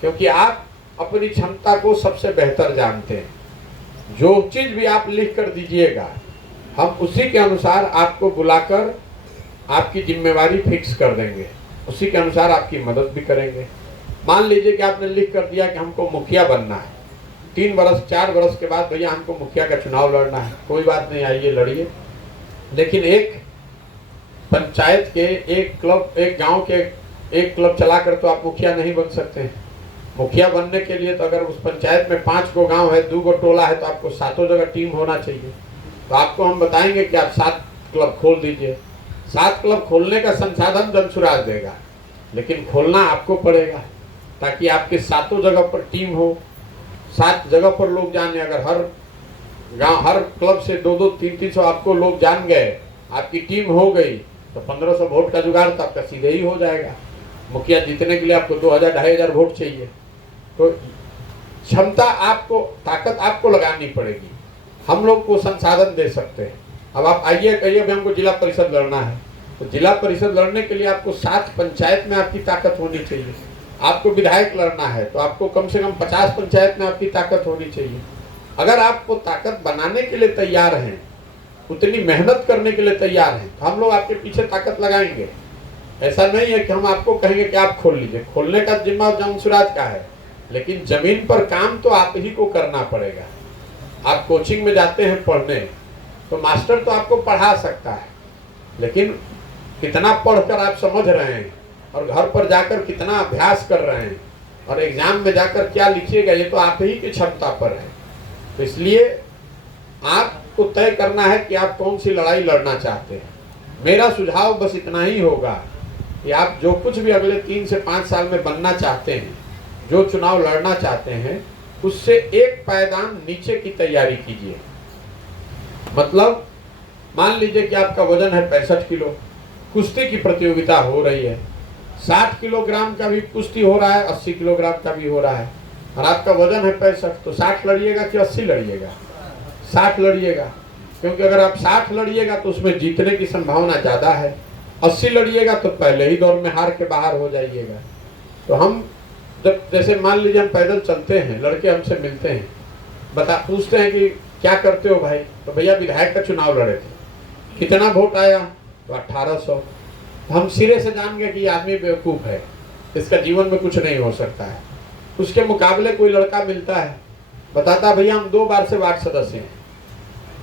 क्योंकि आप अपनी क्षमता को सबसे बेहतर जानते हैं। जो चीज भी आप लिख कर दीजिएगा हम उसी के अनुसार आपको बुलाकर आपकी जिम्मेवारी फिक्स कर देंगे, उसी के अनुसार आपकी मदद भी करेंगे। मान लीजिए कि आपने लिख कर दिया कि हमको मुखिया बनना है, 3 वर्ष 4 वर्ष के बाद भैया हमको मुखिया का चुनाव लड़ना है, कोई बात नहीं, आइए लड़िए। लेकिन एक पंचायत के एक क्लब, एक गांव के एक क्लब चलाकर तो आप मुखिया नहीं बन सकते हैं। मुखिया बनने के लिए तो अगर उस पंचायत में 5 गो गांव है, 2 गो टोला है, तो आपको 7 जगह टीम होना चाहिए। तो आपको हम बताएंगे कि आप 7 क्लब खोल दीजिए। 7 क्लब खोलने का संसाधन जन स्वराज देगा, लेकिन खोलना आपको पड़ेगा ताकि आपके 7 जगह पर टीम हो, 7 जगह पर लोग जाने। अगर हर गांव, हर क्लब से 2-2, 300 आपको लोग जान गए, आपकी टीम हो गई, तो 1500 वोट का जुगाड़ तो आपका सीधे ही हो जाएगा। मुखिया जीतने के लिए आपको 2000-2500 वोट चाहिए। तो क्षमता आपको, ताकत आपको लगानी पड़ेगी। हम लोग को संसाधन दे सकते हैं। अब आप आइए कहिए भी हमको जिला परिषद लड़ना है, तो जिला परिषद लड़ने के लिए आपको 7 पंचायत में आपकी ताकत होनी चाहिए। आपको विधायक लड़ना है तो आपको कम से कम 50 पंचायत में आपकी ताकत होनी चाहिए। अगर आपको ताकत बनाने के लिए तैयार हैं, उतनी मेहनत करने के लिए तैयार हैं, तो हम लोग आपके पीछे ताकत लगाएंगे। ऐसा नहीं है कि हम आपको कहेंगे कि आप खोल लीजिए, खोलने का जिम्मा जमशुराज का है, लेकिन जमीन पर काम तो आप ही को करना पड़ेगा। आप कोचिंग में जाते हैं पढ़ने, तो मास्टर तो आपको पढ़ा सकता है, लेकिन कितना पढ़कर आप समझ रहे हैं और घर पर जाकर कितना अभ्यास कर रहे हैं और एग्जाम में जाकर क्या लिखिएगा, ये तो आप ही की क्षमता पर है। तो इसलिए आपको तय करना है कि आप कौन सी लड़ाई लड़ना चाहते हैं। मेरा सुझाव बस इतना ही होगा कि आप जो कुछ भी अगले 3 से 5 साल में बनना चाहते हैं, जो चुनाव लड़ना चाहते हैं, उससे एक पायदान नीचे की तैयारी कीजिए। मतलब मान लीजिए कि आपका वजन है 65 किलो, कुश्ती की प्रतियोगिता हो रही है, 60 किलोग्राम का भी कुश्ती हो रहा है, 80 किलोग्राम का भी हो रहा है, और आपका वजन है 65, तो 60 लड़िएगा कि 80 लड़िएगा? 60 लड़िएगा, क्योंकि अगर आप 60 लड़िएगा तो उसमें जीतने की संभावना ज़्यादा है। 80 लड़िएगा तो पहले ही दौर में हार के बाहर हो जाइएगा। तो हम जब जैसे मान लीजिए हम पैदल चलते हैं, लड़के हमसे मिलते हैं, पूछते हैं कि क्या करते हो भाई, तो भैया विधायक का चुनाव लड़े थे, कितना वोट आया, तो 1800। हम सिरे से जान गए कि ये आदमी बेवकूफ़ है, इसका जीवन में कुछ नहीं हो सकता है। उसके मुकाबले कोई लड़का मिलता है, बताता भैया हम 2 बार से वार्ड सदस्य हैं,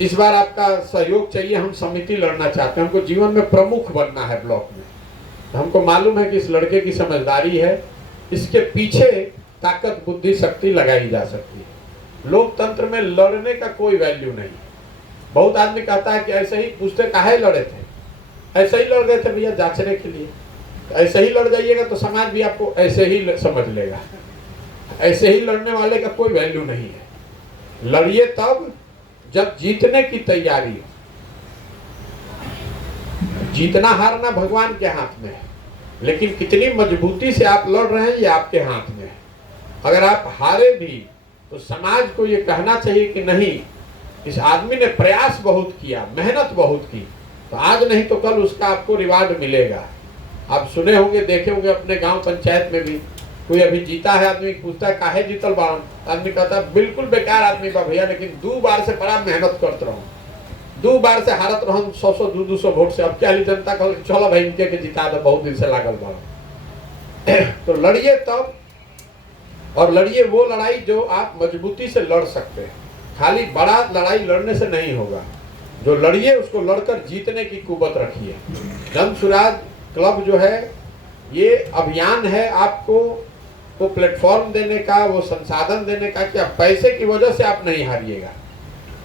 इस बार आपका सहयोग चाहिए, हम समिति लड़ना चाहते हैं, हमको जीवन में प्रमुख बनना है ब्लॉक में। तो हमको मालूम है कि इस लड़के की समझदारी है, इसके पीछे ताकत बुद्धि शक्ति लगाई जा सकती है। लोकतंत्र में लड़ने का कोई वैल्यू नहीं। बहुत आदमी कहता है कि ऐसे ही पूछते काहे लड़े थे, ऐसे ही लड़ गए थे भैया जांचने के लिए। ऐसे ही लड़ जाइएगा तो समाज भी आपको ऐसे ही समझ लेगा। ऐसे ही लड़ने वाले का कोई वैल्यू नहीं है। लड़िए तब जब जीतने की तैयारी हो। जीतना हारना भगवान के हाथ में है, लेकिन कितनी मजबूती से आप लड़ रहे हैं ये आपके हाथ में है। अगर आप हारे भी तो समाज को ये कहना चाहिए कि नहीं, इस आदमी ने प्रयास बहुत किया, मेहनत बहुत की, तो आज नहीं तो कल उसका आपको रिवार्ड मिलेगा। आप सुने होंगे, देखे होंगे अपने गांव पंचायत में भी, कोई अभी जीता है, आदमी पूछता है काहे जीतल बाड़न, आदमी कहता है बिल्कुल बेकार आदमी बा भैया, लेकिन 2 बार से बड़ा मेहनत करते रहो, 2 बार से हारत रहो 100-100 200 वोट से, अब क्या जनता कल चलो भाई इनके के जिता दो, बहुत दिन से लागल बाड़न। तो लड़िए तब, और लड़िए वो लड़ाई जो आप मजबूती से लड़ सकते हैं। खाली बड़ा लड़ाई लड़ने से नहीं होगा, जो लड़िए उसको लड़कर जीतने की कुवत रखिए। जमशुराज क्लब जो है ये अभियान है आपको वो प्लेटफॉर्म देने का, वो संसाधन देने का कि आप पैसे की वजह से आप नहीं हारिएगा,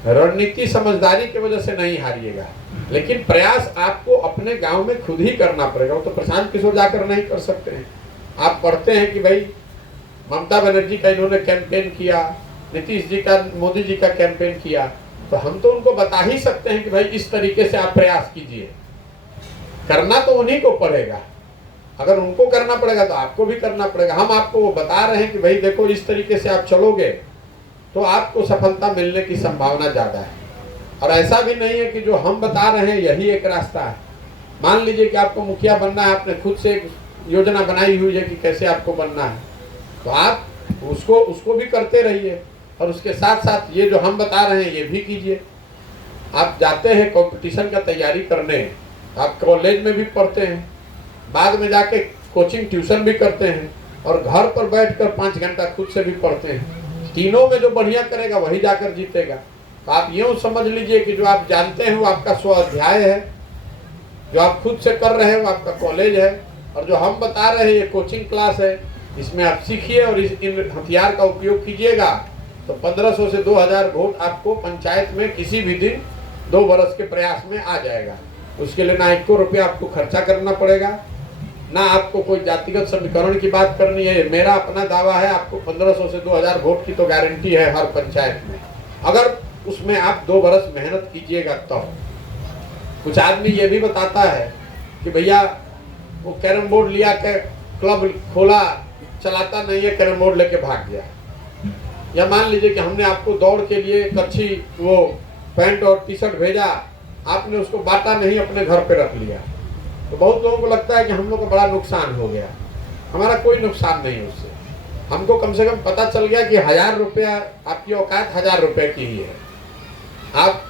रणनीति समझदारी की वजह से नहीं हारिएगा, लेकिन प्रयास आपको अपने गांव में खुद ही करना पड़ेगा। वो तो प्रशांत किशोर जाकर नहीं कर सकते हैं। आप पढ़ते हैं कि भाई ममता बनर्जी का इन्होंने कैंपेन किया, नीतीश जी का, मोदी जी का कैंपेन किया, तो हम तो उनको बता ही सकते हैं कि भाई इस तरीके से आप प्रयास कीजिए। करना तो उन्हीं को पड़ेगा, अगर उनको करना पड़ेगा तो आपको भी करना पड़ेगा। हम आपको वो बता रहे हैं कि भाई देखो इस तरीके से आप चलोगे तो आपको सफलता मिलने की संभावना ज़्यादा है। और ऐसा भी नहीं है कि जो हम बता रहे हैं यही एक रास्ता है। मान लीजिए कि आपको मुखिया बनना है, आपने खुद से एक योजना बनाई हुई है कि कैसे आपको बनना है, तो आप उसको भी करते रहिए, और उसके साथ साथ ये जो हम बता रहे हैं ये भी कीजिए। आप जाते हैं कंपटीशन का तैयारी करने, आप कॉलेज में भी पढ़ते हैं, बाद में जाके कोचिंग ट्यूशन भी करते हैं, और घर पर बैठकर 5 घंटा खुद से भी पढ़ते हैं। तीनों में जो बढ़िया करेगा वही जाकर जीतेगा। तो आप यूँ समझ लीजिए कि जो आप जानते हैं वो आपका स्वाध्याय है, जो आप खुद से कर रहे हैं वो आपका कॉलेज है, और जो हम बता रहे हैं ये कोचिंग क्लास है। इसमें आप सीखिए और इन हथियार का उपयोग कीजिएगा, तो 1500 से 2000 वोट आपको पंचायत में किसी भी दिन 2 वर्ष के प्रयास में आ जाएगा। उसके लिए ना 1 रुपया आपको खर्चा करना पड़ेगा, ना आपको कोई जातिगत समीकरण की बात करनी है। मेरा अपना दावा है, आपको 1500 से 2000 वोट की तो गारंटी है हर पंचायत में, अगर उसमें आप 2 वर्ष मेहनत कीजिएगा तो। कुछ आदमी ये भी बताता है कि भैया वो कैरम बोर्ड लिया के क्लब खोला, चलाता नहीं है, कैरम बोर्ड लेके भाग गया। या मान लीजिए कि हमने आपको दौड़ के लिए एक अच्छी वो पैंट और टी-शर्ट भेजा, आपने उसको बांटा नहीं, अपने घर पे रख लिया, तो बहुत लोगों को लगता है कि हम लोग का बड़ा नुकसान हो गया। हमारा कोई नुकसान नहीं है उससे। हमको कम से कम पता चल गया कि 1000 रुपया आपकी औकात 1000 रुपये की ही है। आप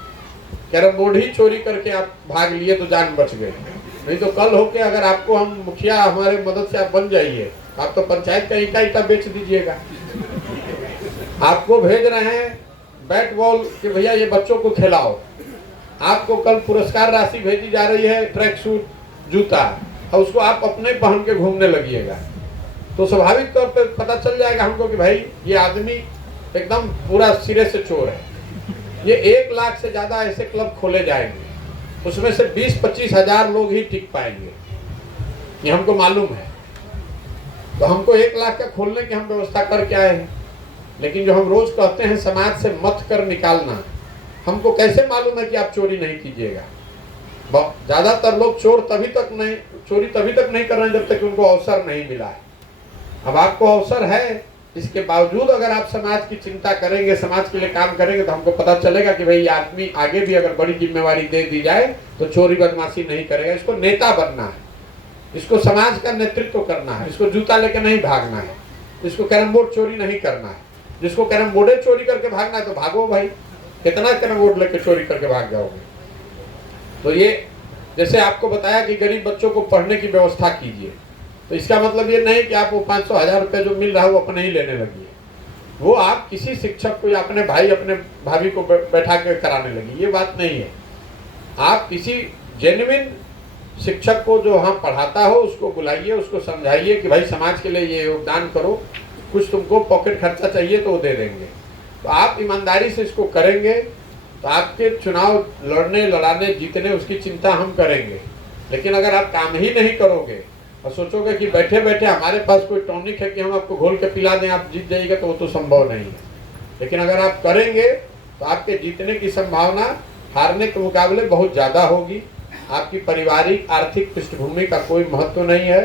कैरम बोर्ड ही चोरी करके आप भाग लिए तो जान बच गए, नहीं तो कल होके अगर आपको हम मुखिया हमारे मदद से आप बन जाइए, आप तो पंचायत का ईटा बेच दीजिएगा। आपको भेज रहे हैं बैट बॉल कि भैया ये बच्चों को खिलाओ, आपको कल पुरस्कार राशि भेजी जा रही है ट्रैक सूट जूता, और उसको आप अपने पहन के घूमने लगिएगा, तो स्वाभाविक तौर पर पता चल जाएगा हमको कि भाई ये आदमी एकदम पूरा सिरे से चोर है। ये 1 लाख से ज्यादा ऐसे क्लब खोले जाएंगे, उसमें से 20-25 हजार लोग ही टिक पाएंगे, ये हमको मालूम है। तो हमको 1 लाख का खोलने की हम व्यवस्था करके आए हैं। लेकिन जो हम रोज कहते हैं समाज से मत कर निकालना, हमको कैसे मालूम है कि आप चोरी नहीं कीजिएगा। ज्यादातर लोग चोरी तभी तक नहीं कर रहे हैं जब तक उनको अवसर नहीं मिला है। अब आपको अवसर है, इसके बावजूद अगर आप समाज की चिंता करेंगे, समाज के लिए काम करेंगे, तो हमको पता चलेगा कि भाई आदमी आगे भी अगर बड़ी जिम्मेवारी दे दी जाए तो चोरी बदमाशी नहीं करेगा। इसको नेता बनना है, इसको समाज का नेतृत्व करना है, इसको जूता लेके नहीं भागना है, इसको कैरम बोर्ड चोरी नहीं करना है। जिसको कैरम बोर्डे चोरी करके भागना है तो भागो भाई, कितना कैरम बोर्ड लेके चोरी करके भाग जाओगे। तो ये जैसे आपको बताया कि गरीब बच्चों को पढ़ने की व्यवस्था कीजिए, तो इसका मतलब ये नहीं कि आप वो 500-1000 रुपये जो मिल रहा है वो अपने ही लेने लगिए। वो आप किसी शिक्षक को या अपने भाई अपने भाभी को बैठा के कराने लगी, ये बात नहीं है। आप किसी जेन्युइन शिक्षक को जो वहाँ पढ़ाता हो उसको बुलाइए, उसको समझाइए कि भाई समाज के लिए ये योगदान करो, कुछ तुमको पॉकेट खर्चा चाहिए तो वो दे देंगे। तो आप ईमानदारी से इसको करेंगे तो आपके चुनाव लड़ाने जीतने उसकी चिंता हम करेंगे। लेकिन अगर आप काम ही नहीं करोगे और सोचोगे कि बैठे बैठे हमारे पास कोई टॉनिक है कि हम आपको घोल के पिला दें आप जीत जाइएगा, तो वो तो संभव नहीं है। लेकिन अगर आप करेंगे तो आपके जीतने की संभावना हारने के मुकाबले बहुत ज़्यादा होगी। आपकी पारिवारिक आर्थिक पृष्ठभूमि का कोई महत्व नहीं है।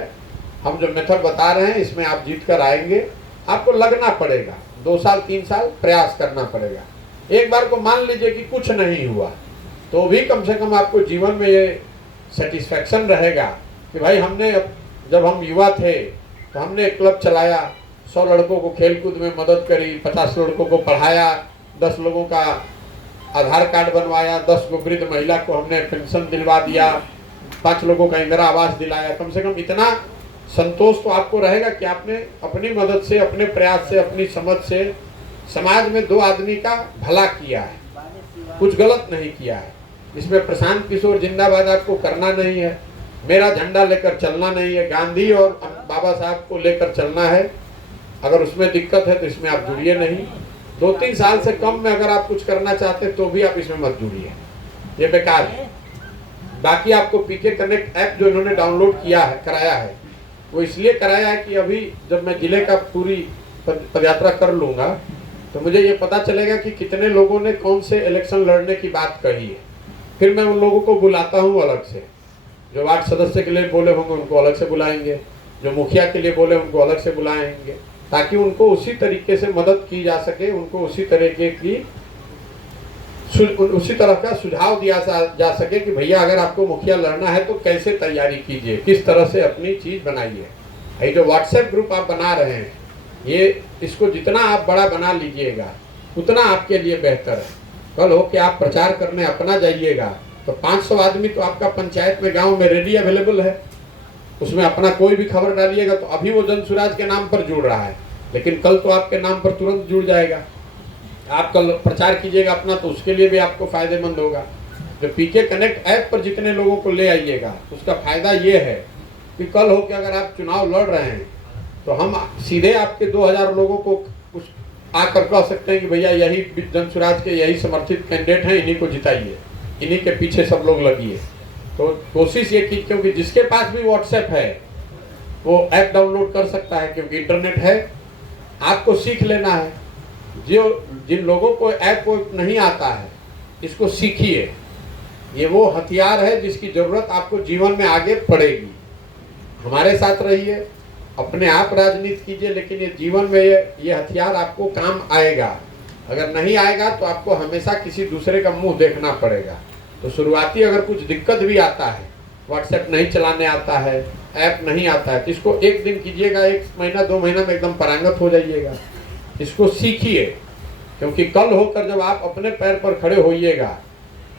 हम जो मेथड बता रहे हैं इसमें आप जीत कर आएंगे। आपको लगना पड़ेगा, 2 साल 3 साल प्रयास करना पड़ेगा। एक बार को मान लीजिए कि कुछ नहीं हुआ तो भी कम से कम आपको जीवन में ये सेटिस्फैक्शन रहेगा कि भाई हमने जब हम युवा थे तो हमने एक क्लब चलाया, 100 लड़कों को खेलकूद में मदद करी, 50 लड़कों को पढ़ाया, 10 लोगों का आधार कार्ड बनवाया, 10 को वृद्ध महिला को हमने पेंशन दिलवा दिया, 5 लोगों का इंदिरा आवास दिलाया। कम से कम इतना संतोष तो आपको रहेगा कि आपने अपनी मदद से, अपने प्रयास से, अपनी समझ से समाज में 2 आदमी का भला किया है, कुछ गलत नहीं किया है। इसमें प्रशांत किशोर जिंदाबाद आपको करना नहीं है, मेरा झंडा लेकर चलना नहीं है, गांधी और बाबा साहब को लेकर चलना है। अगर उसमें दिक्कत है तो इसमें आप जुड़िए नहीं। 2-3 साल से कम में अगर आप कुछ करना चाहते हैं तो भी आप इसमें मत जुड़िए, ये बेकार है। बाकी आपको पीके कनेक्ट ऐप जो इन्होंने डाउनलोड किया है, कराया है, वो इसलिए कराया है कि अभी जब मैं जिले का पूरी पदयात्रा कर लूँगा तो मुझे ये पता चलेगा कि कितने लोगों ने कौन से इलेक्शन लड़ने की बात कही है। फिर मैं उन लोगों को बुलाता हूँ अलग से, जो वार्ड सदस्य के लिए बोले होंगे उनको अलग से बुलाएंगे, जो मुखिया के लिए बोले उनको अलग से बुलाएंगे, ताकि उनको उसी तरीके से मदद की जा सके, उनको उसी तरह का सुझाव दिया जा सके कि भैया अगर आपको मुखिया लड़ना है तो कैसे तैयारी कीजिए, किस तरह से अपनी चीज़ बनाइए। ये जो व्हाट्सएप ग्रुप आप बना रहे हैं, ये इसको जितना आप बड़ा बना लीजिएगा उतना आपके लिए बेहतर है। कल हो कि आप प्रचार करने अपना जाइएगा तो 500 आदमी तो आपका पंचायत में, गांव में रेडी अवेलेबल है, उसमें अपना कोई भी खबर डालिएगा तो अभी वो जन सुराज के नाम पर जुड़ रहा है, लेकिन कल तो आपके नाम पर तुरंत जुड़ जाएगा। आप कल प्रचार कीजिएगा अपना तो उसके लिए भी आपको फायदेमंद होगा। जो पीके कनेक्ट ऐप पर जितने लोगों को ले आइएगा उसका फायदा ये है कि कल हो कि अगर आप चुनाव लड़ रहे हैं तो हम सीधे आपके 2000 लोगों को कुछ आकर कह सकते हैं कि भैया यही जन सुराज के यही समर्थित कैंडिडेट हैं, इन्हीं को जिताइए, इन्हीं के पीछे सब लोग लगिए। तो कोशिश ये की, क्योंकि जिसके पास भी व्हाट्सएप है वो ऐप डाउनलोड कर सकता है, क्योंकि इंटरनेट है। आपको सीख लेना है, जिन लोगों को ऐप नहीं आता है इसको सीखिए। ये वो हथियार है जिसकी ज़रूरत आपको जीवन में आगे पड़ेगी। हमारे साथ रहिए, अपने आप राजनीति कीजिए, लेकिन ये जीवन में ये हथियार आपको काम आएगा। अगर नहीं आएगा तो आपको हमेशा किसी दूसरे का मुंह देखना पड़ेगा। तो शुरुआती अगर कुछ दिक्कत भी आता है, व्हाट्सएप नहीं चलाने आता है, ऐप नहीं आता है तो इसको एक दिन कीजिएगा, 1 महीना 2 महीना में एकदम पारंगत हो जाइएगा। इसको सीखिए, क्योंकि कल होकर जब आप अपने पैर पर खड़े होइएगा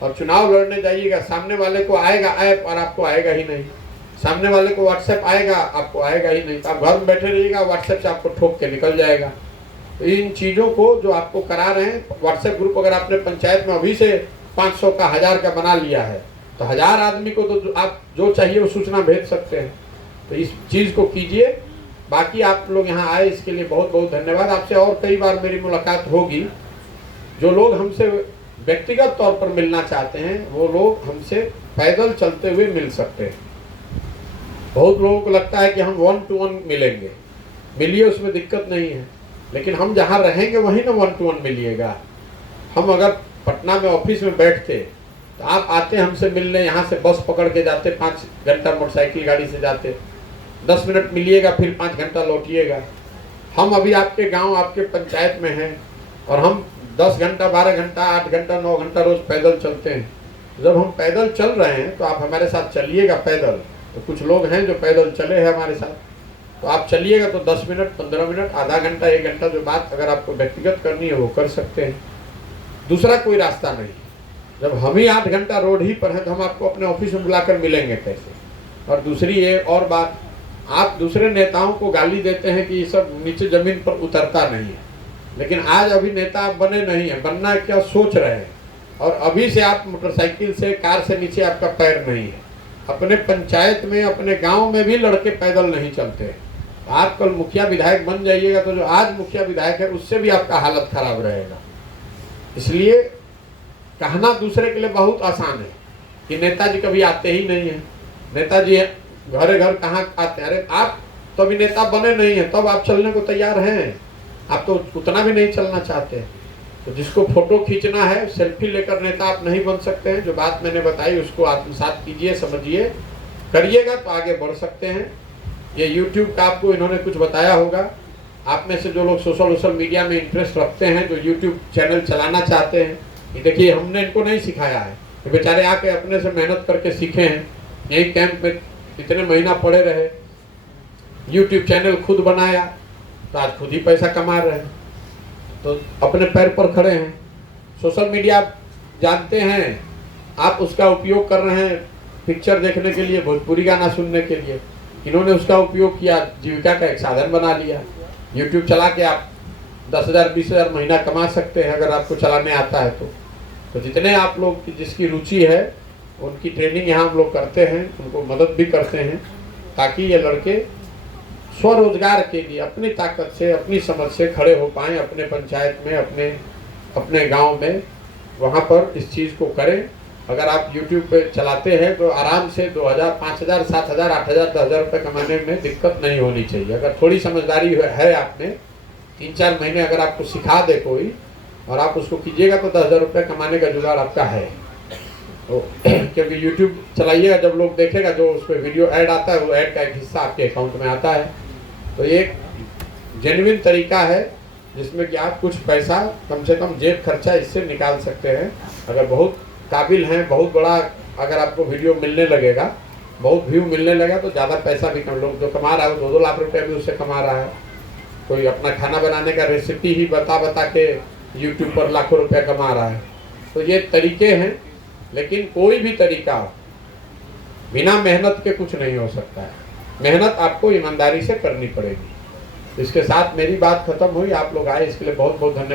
और चुनाव लड़ने जाइएगा, सामने वाले को आएगा ऐप और आपको आएगा ही नहीं, सामने वाले को व्हाट्सएप आएगा आपको आएगा ही नहीं, तो आप घर में बैठे रहिएगा, व्हाट्सएप से आपको ठोक के निकल जाएगा। तो इन चीज़ों को जो आपको करा रहे हैं, व्हाट्सएप ग्रुप अगर आपने पंचायत में अभी से 500 का 1000 का बना लिया है तो 1000 आदमी को तो आप जो चाहिए वो सूचना भेज सकते हैं। तो इस चीज़ को कीजिए। बाकी आप लोग यहाँ आए इसके लिए बहुत बहुत धन्यवाद। आपसे और कई बार मेरी मुलाकात होगी। जो लोग हमसे व्यक्तिगत तौर पर मिलना चाहते हैं वो लोग हमसे पैदल चलते हुए मिल सकते हैं। बहुत लोगों को लगता है कि हम 1 to 1 मिलेंगे, मिलिए, उसमें दिक्कत नहीं है, लेकिन हम जहाँ रहेंगे वहीं ना 1 to 1 मिलिएगा। हम अगर पटना में ऑफिस में बैठते तो आप आते हमसे मिलने, यहाँ से बस पकड़ के जाते, 5 घंटा मोटरसाइकिल गाड़ी से जाते, 10 मिनट मिलिएगा, फिर 5 घंटा लौटिएगा। हम अभी आपके गांव आपके पंचायत में हैं और हम 10 घंटा 12 घंटा 8 घंटा 9 घंटा रोज पैदल चलते हैं। जब हम पैदल चल रहे हैं तो आप हमारे साथ चलिएगा पैदल। तो कुछ लोग हैं जो पैदल चले हैं हमारे साथ, तो आप चलिएगा तो 10 मिनट 15 मिनट आधा घंटा 1 घंटा जो बात अगर आपको व्यक्तिगत करनी है वो कर सकते हैं। दूसरा कोई रास्ता नहीं। जब हम ही 8 घंटा रोड ही पर हैं तो हम आपको अपने ऑफिस में बुलाकर मिलेंगे कैसे। और दूसरी एक और बात, आप दूसरे नेताओं को गाली देते हैं कि ये सब नीचे जमीन पर उतरता नहीं है, लेकिन आज अभी नेता आप बने नहीं है, बनना क्या सोच रहे हैं, और अभी से आप मोटरसाइकिल से कार से नीचे आपका पैर नहीं है। अपने पंचायत में अपने गांव में भी लड़के पैदल नहीं चलते। आप कल मुखिया विधायक बन जाइएगा तो जो आज मुखिया विधायक है उससे भी आपका हालत खराब रहेगा। इसलिए कहना दूसरे के लिए बहुत आसान है कि नेताजी कभी आते ही नहीं है, नेताजी घरे घर कहाँ आते हैं। अरे आप तो अभी नेता बने नहीं है, तब आप चलने को तैयार हैं, आप तो उतना भी नहीं चलना चाहते। तो जिसको फोटो खींचना है, सेल्फी लेकर नेता आप नहीं बन सकते हैं। जो बात मैंने बताई उसको आत्मसात कीजिए, समझिए, करिएगा तो आगे बढ़ सकते हैं। ये YouTube का आपको इन्होंने कुछ बताया होगा। आप में से जो लोग सोशल मीडिया में इंटरेस्ट रखते हैं, जो YouTube चैनल चलाना चाहते हैं, ये देखिए हमने इनको नहीं सिखाया है, ये बेचारे आके अपने से मेहनत करके सीखे हैं। यही कैंप में इतने महीना पड़े रहे, YouTube चैनल खुद बनाया तो आज खुद ही पैसा कमा रहे हैं, तो अपने पैर पर खड़े हैं। सोशल मीडिया आप जानते हैं, आप उसका उपयोग कर रहे हैं पिक्चर देखने के लिए, भोजपुरी गाना सुनने के लिए। इन्होंने उसका उपयोग किया, जीविका का एक साधन बना लिया। YouTube चला के आप 10,000 20,000 महीना कमा सकते हैं अगर आपको चलाने आता है तो जितने आप लोग की जिसकी रुचि है उनकी ट्रेनिंग यहाँ हम लोग करते हैं, उनको मदद भी करते हैं, ताकि ये लड़के स्वरोजगार के लिए अपनी ताकत से अपनी समझ से खड़े हो पाएँ अपने पंचायत में, अपने गांव में, वहाँ पर इस चीज़ को करें। अगर आप YouTube पे चलाते हैं तो आराम से 2,000 5,000 7,000 8,000 10,000 रुपये कमाने में दिक्कत नहीं होनी चाहिए। अगर थोड़ी समझदारी है आप में, 3-4 महीने अगर आपको सिखा दे कोई और आप उसको कीजिएगा तो 10,000 रुपये कमाने का जुगाड़ आपका है। तो क्योंकि YouTube चलाइएगा, जब लोग देखेगा जो उस पर वीडियो ऐड आता है वो ऐड का एक हिस्सा आपके अकाउंट में आता है। तो ये एक जेन्युइन तरीका है जिसमें कि आप कुछ पैसा कम से कम जेब खर्चा इससे निकाल सकते हैं। अगर बहुत काबिल हैं, बहुत बड़ा अगर आपको वीडियो मिलने लगेगा, बहुत व्यू मिलने लगा तो ज़्यादा पैसा भी कम, लोग जो कमा रहा है वो 2-2 लाख रुपये भी उससे कमा रहा है। कोई अपना खाना बनाने का रेसिपी ही बता के YouTube पर लाखों रुपया कमा रहा है। तो ये तरीके हैं, लेकिन कोई भी तरीका बिना मेहनत के कुछ नहीं हो सकता है। मेहनत आपको ईमानदारी से करनी पड़ेगी। इसके साथ मेरी बात खत्म हुई। आप लोग आए इसके लिए बहुत बहुत धन्यवाद।